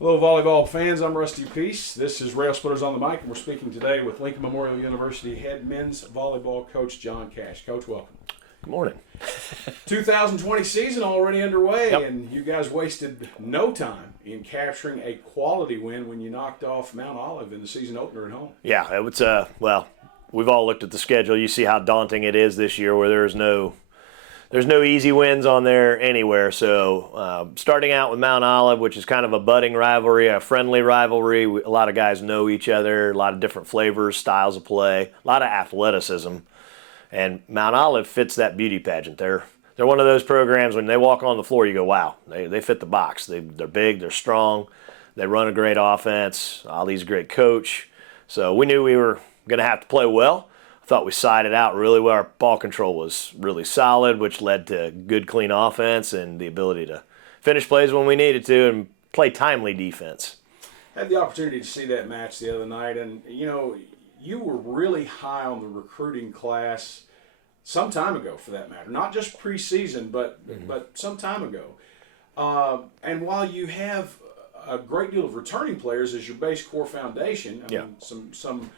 Hello, volleyball fans. I'm Rusty Peace. This is Railsplitters on the mic, and we're speaking today with Lincoln Memorial University head men's volleyball coach John Cash. Coach, welcome. Good morning. 2020 season already underway, Yep. and you guys wasted no time in capturing a quality win when you knocked off Mount Olive in the season opener at home. Yeah, it was, well, we've all looked at the schedule. You see how daunting it is this year where there's no easy wins on there anywhere. So starting out with Mount Olive, which is kind of a budding rivalry, a friendly rivalry. A lot of guys know each other, a lot of different flavors, styles of play, a lot of athleticism. And Mount Olive fits that beauty pageant. They're one of those programs when they walk on the floor, you go, wow, they fit the box. They're big, they're strong, they run a great offense. Ali's a great coach. So we knew we were going to have to play well. I thought we sided out really well. Our ball control was really solid, which led to good, clean offense and the ability to finish plays when we needed to and play timely defense. I had the opportunity to see that match the other night, and you were really high on the recruiting class some time ago, for that matter. Not just preseason, but some time ago. And while you have a great deal of returning players as your base core foundation, I mean, some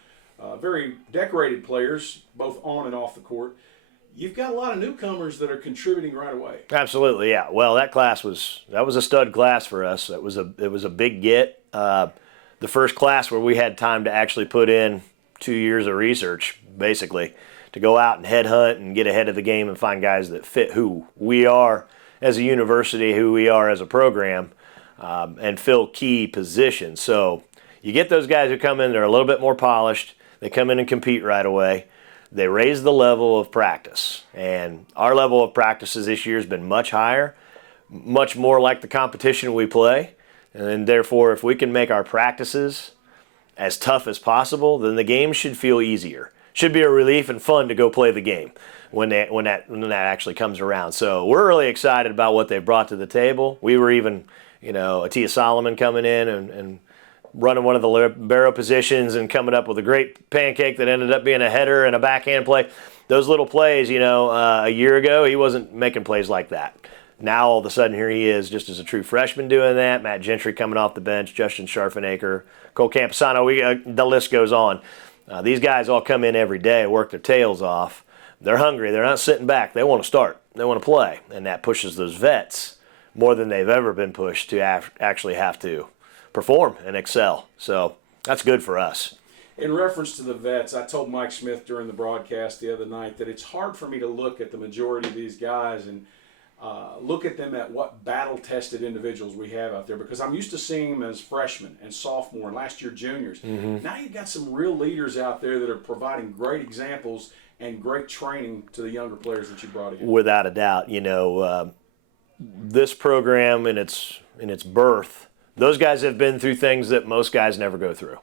very decorated players, both on and off the court, you've got a lot of newcomers that are contributing right away. Absolutely, yeah. Well, that was a stud class for us. It was a big get. The first class where we had time to actually put in 2 years of research, basically, to go out and headhunt and get ahead of the game and find guys that fit who we are as a university, who we are as a program, and fill key positions. So you get those guys who come in, they're a little bit more polished. They come in and compete right away. They raise the level of practice. And our level of practices this year has been much higher, much more like the competition we play. And therefore, if we can make our practices as tough as possible, then the game should feel easier. Should be a relief and fun to go play the game when that actually comes around. So we're really excited about what they've brought to the table. We were even, Atia Solomon coming in and running one of the libero positions and coming up with a great pancake that ended up being a header and a backhand play. Those little plays, a year ago, he wasn't making plays like that. Now, all of a sudden, here he is just as a true freshman doing that. Matt Gentry coming off the bench, Justin Scharfenacre, Cole Camposano, the list goes on. These guys all come in every day, work their tails off. They're hungry. They're not sitting back. They want to start. They want to play. And that pushes those vets more than they've ever been pushed to actually have to perform and excel. So that's good for us. In reference to the vets, I told Mike Smith during the broadcast the other night that it's hard for me to look at the majority of these guys and look at them at what battle-tested individuals we have out there, because I'm used to seeing them as freshmen and sophomore and last year juniors. Mm-hmm. Now you've got some real leaders out there that are providing great examples and great training to the younger players that you brought in. Without a doubt, this program in its birth, those guys have been through things that most guys never go through,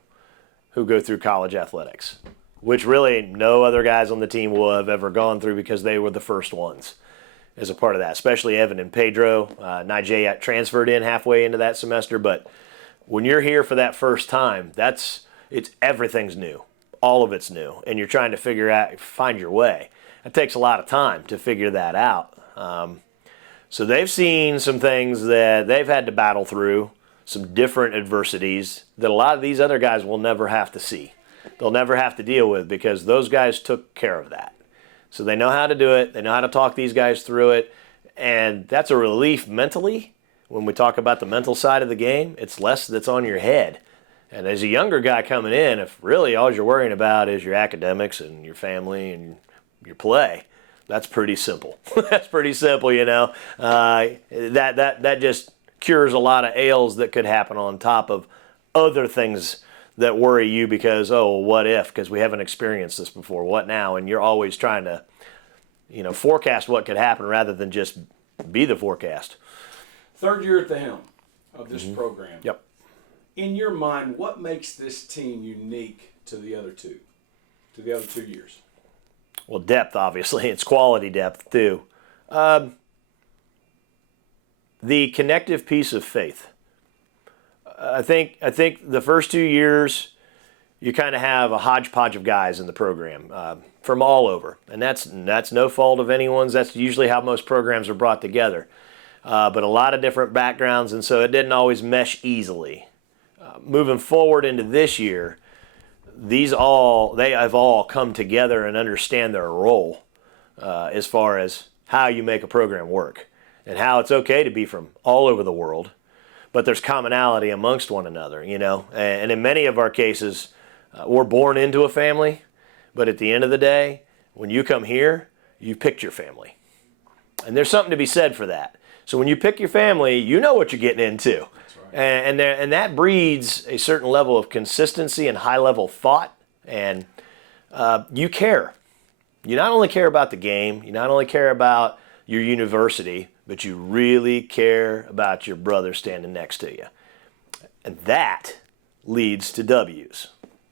who go through college athletics, which really no other guys on the team will have ever gone through because they were the first ones as a part of that, especially Evan and Pedro. Nijay transferred in halfway into that semester, but when you're here for that first time, everything's new. All of it's new, and you're trying to find your way. It takes a lot of time to figure that out. So they've seen some things that they've had to battle through, some different adversities that a lot of these other guys will never have to see. They'll never have to deal with because those guys took care of that. So they know how to do it. They know how to talk these guys through it. And that's a relief mentally. When we talk about the mental side of the game, it's less that's on your head. And as a younger guy coming in, if really all you're worrying about is your academics and your family and your play, that's pretty simple. That's pretty simple, That just cures a lot of ails that could happen on top of other things that worry you because, what if? Because we haven't experienced this before. What now? And you're always trying to, forecast what could happen rather than just be the forecast. Third year at the helm of this program. Yep. In your mind, what makes this team unique to the other two years? Well, depth, obviously. It's quality depth, too. The connective piece of faith. I think the first 2 years, you kind of have a hodgepodge of guys in the program from all over, and that's no fault of anyone's. That's usually how most programs are brought together. but a lot of different backgrounds, and so it didn't always mesh easily. Moving forward into this year, they have all come together and understand their role as far as how you make a program work and how it's okay to be from all over the world, but there's commonality amongst one another, you know. And in many of our cases, we're born into a family, but at the end of the day, when you come here, you picked your family. And there's something to be said for that. So when you pick your family, you know what you're getting into. Right. And that breeds a certain level of consistency and high-level thought, and you care. You not only care about the game, you not only care about your university, but you really care about your brother standing next to you. And that leads to W's.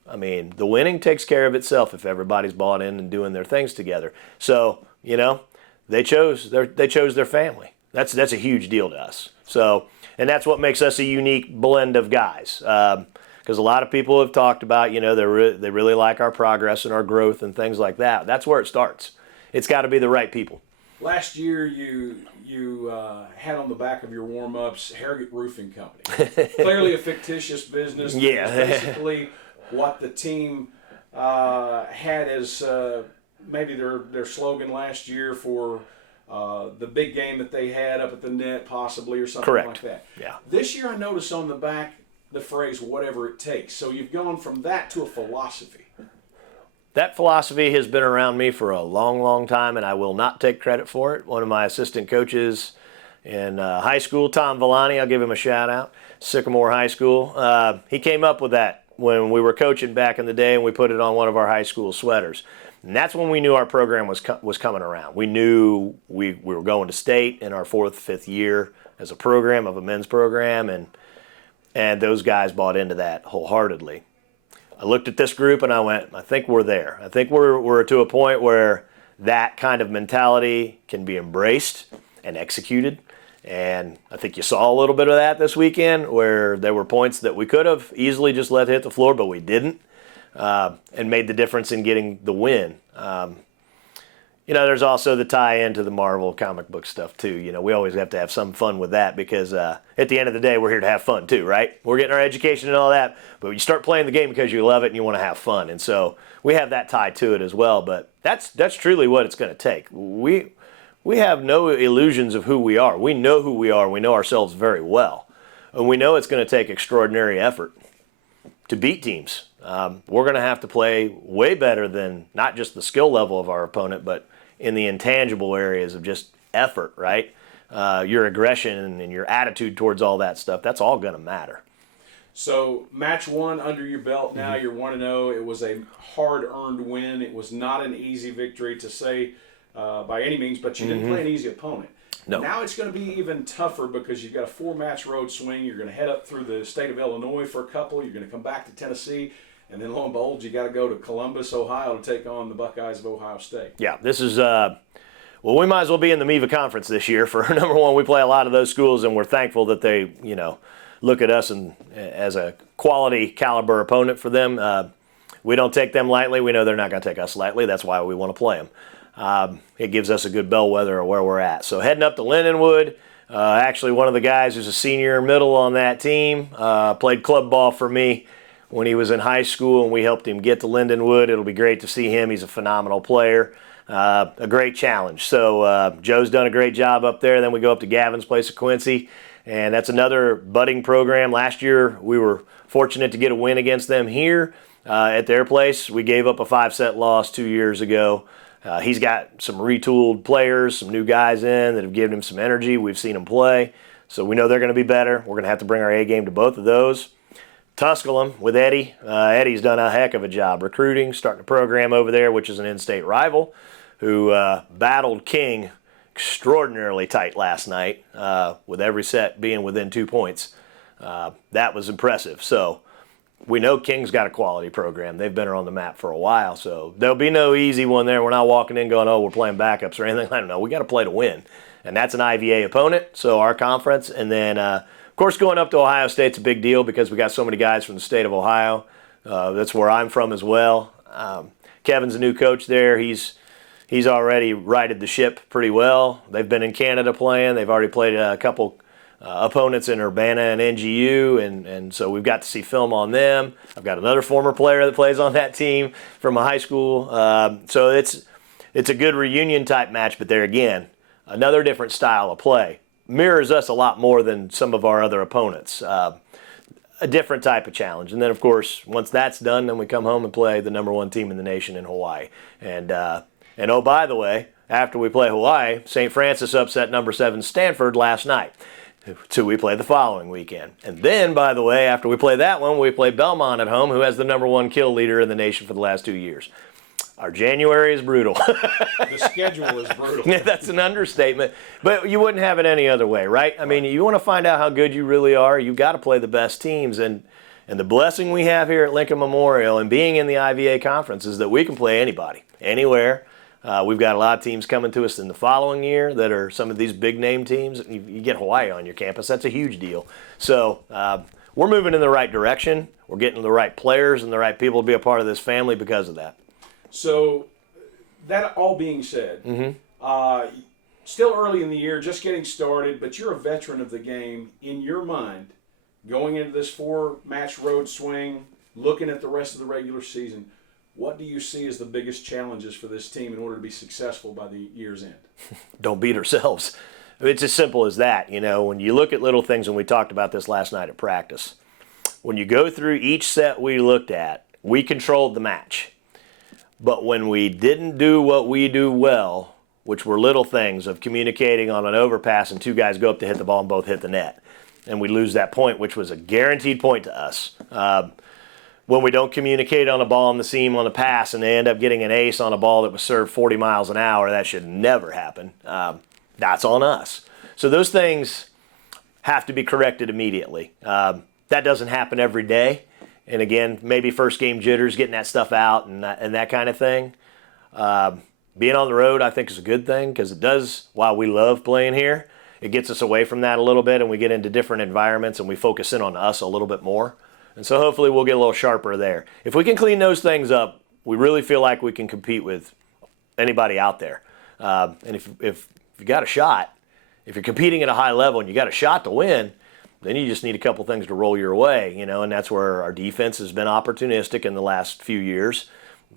I mean, the winning takes care of itself if everybody's bought in and doing their things together. So, you know, they chose their family. That's a huge deal to us. So, and that's what makes us a unique blend of guys. Because a lot of people have talked about, you know, they really like our progress and our growth and things like that. That's where it starts. It's got to be the right people. Last year, you had on the back of your warm-ups Harrogate Roofing Company. Clearly a fictitious business. Yeah. Basically what the team had as maybe their slogan last year for the big game that they had up at the net, possibly, or something Correct. like that. Yeah. This year I noticed on the back the phrase, whatever it takes. So you've gone from that to a philosophy. That philosophy has been around me for a long, long time, and I will not take credit for it. One of my assistant coaches in high school, Tom Villani, I'll give him a shout out, Sycamore High School. He came up with that when we were coaching back in the day, and we put it on one of our high school sweaters. And that's when we knew our program was coming around. We knew we were going to state in our 4th, 5th year as a program of a men's program, and those guys bought into that wholeheartedly. I looked at this group and I went, I think we're there. I think we're to a point where that kind of mentality can be embraced and executed. And I think you saw a little bit of that this weekend, where there were points that we could have easily just let hit the floor, but we didn't, and made the difference in getting the win. You know, there's also the tie-in to the Marvel comic book stuff too. You know, we always have to have some fun with that, because at the end of the day, we're here to have fun too, right? We're getting our education and all that, but you start playing the game because you love it and you want to have fun. And so we have that tie to it as well, but that's truly what it's going to take. We have no illusions of who we are. We know who we are. We know ourselves very well. And we know it's going to take extraordinary effort to beat teams. We're going to have to play way better than not just the skill level of our opponent, but in the intangible areas of just effort, right? Your aggression and your attitude towards all that stuff, that's all going to matter. So match 1 under your belt now. You're 1-0. It was a hard-earned win. It was not an easy victory to say by any means, but you didn't play an easy opponent. No. Now it's going to be even tougher because you've got a 4-match road swing. You're going to head up through the state of Illinois for a couple. You're going to come back to Tennessee. And then lo and behold, you got to go to Columbus, Ohio to take on the Buckeyes of Ohio State. Yeah, this is, well, we might as well be in the MEVA conference this year. For number one, we play a lot of those schools, and we're thankful that they, you know, look at us as a quality caliber opponent for them. We don't take them lightly. We know they're not going to take us lightly. That's why we want to play them. It gives us a good bellwether of where we're at. So heading up to Lindenwood, actually one of the guys who's a senior middle on that team played club ball for me when he was in high school, and we helped him get to Lindenwood. It'll be great to see him. He's a phenomenal player. A great challenge. So Joe's done a great job up there. Then we go up to Gavin's place at Quincy, and that's another budding program. Last year we were fortunate to get a win against them here at their place. We gave up a 5-set loss 2 years ago. He's got some retooled players, some new guys in that have given him some energy. We've seen him play, so we know they're going to be better. We're going to have to bring our A game to both of those. Tusculum with Eddie. Eddie's done a heck of a job recruiting, starting a program over there, which is an in-state rival, who battled King extraordinarily tight last night, with every set being within 2 points. That was impressive. So we know King's got a quality program. They've been on the map for a while, so there'll be no easy one there. We're not walking in going, oh, we're playing backups or anything. I don't know. We got to play to win, and that's an IVA opponent, so our conference. And then, of course, going up to Ohio State's a big deal because we got so many guys from the state of Ohio. That's where I'm from as well. Kevin's a new coach there. He's he's already righted the ship pretty well. They've been in Canada playing. They've already played a couple opponents in Urbana and NGU, and so we've got to see film on them. I've got another former player that plays on that team from a high school. So it's a good reunion type match, but there again, another different style of play. Mirrors us a lot more than some of our other opponents. A different type of challenge. And then, of course, once that's done, then we come home and play the #1 team in the nation in Hawaii. And oh, by the way, after we play Hawaii, St. Francis upset #7 Stanford last night. So we play the following weekend. And then, by the way, after we play that one, we play Belmont at home, who has the #1 kill leader in the nation for the last 2 years. Our January is brutal. The schedule is brutal. Yeah, that's an understatement. But you wouldn't have it any other way, right? I mean, you want to find out how good you really are, you've got to play the best teams. And the blessing we have here at Lincoln Memorial and being in the IVA conference is that we can play anybody, anywhere. We've got a lot of teams coming to us in the following year that are some of these big name teams. You get Hawaii on your campus, that's a huge deal. So we're moving in the right direction. We're getting the right players and the right people to be a part of this family because of that. So, that all being said, still early in the year, just getting started, but you're a veteran of the game. In your mind, going into this 4-match road swing, looking at the rest of the regular season, what do you see as the biggest challenges for this team in order to be successful by the year's end? Don't beat ourselves. It's as simple as that. You know, when you look at little things, and we talked about this last night at practice, when you go through each set we looked at, we controlled the match. But when we didn't do what we do well, which were little things of communicating on an overpass and 2 guys go up to hit the ball and both hit the net, and we lose that point, which was a guaranteed point to us. When we don't communicate on a ball on the seam on the pass and they end up getting an ace on a ball that was served 40 miles an hour, that should never happen. That's on us. So those things have to be corrected immediately. That doesn't happen every day. And again, maybe first game jitters, getting that stuff out and that kind of thing. Being on the road, I think, is a good thing because it does, while we love playing here, it gets us away from that a little bit and we get into different environments and we focus in on us a little bit more. And so hopefully we'll get a little sharper there. If we can clean those things up, we really feel like we can compete with anybody out there. And if you got a shot, if you're competing at a high level and you got a shot to win, then you just need a couple things to roll your way, you know, and that's where our defense has been opportunistic in the last few years.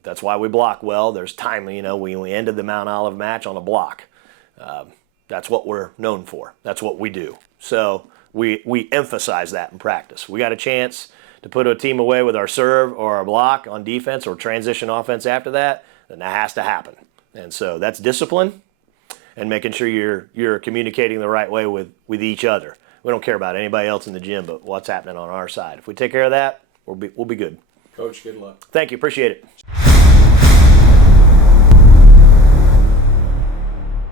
That's why we block well. There's time, you know, we ended the Mount Olive match on a block. That's what we're known for. That's what we do. So we emphasize that in practice. We got a chance to put a team away with our serve or our block on defense or transition offense after that, then that has to happen. And so that's discipline and making sure you're communicating the right way with each other. We don't care about anybody else in the gym but what's happening on our side. If we take care of that, we'll be good. Coach, good luck. Thank you. Appreciate it.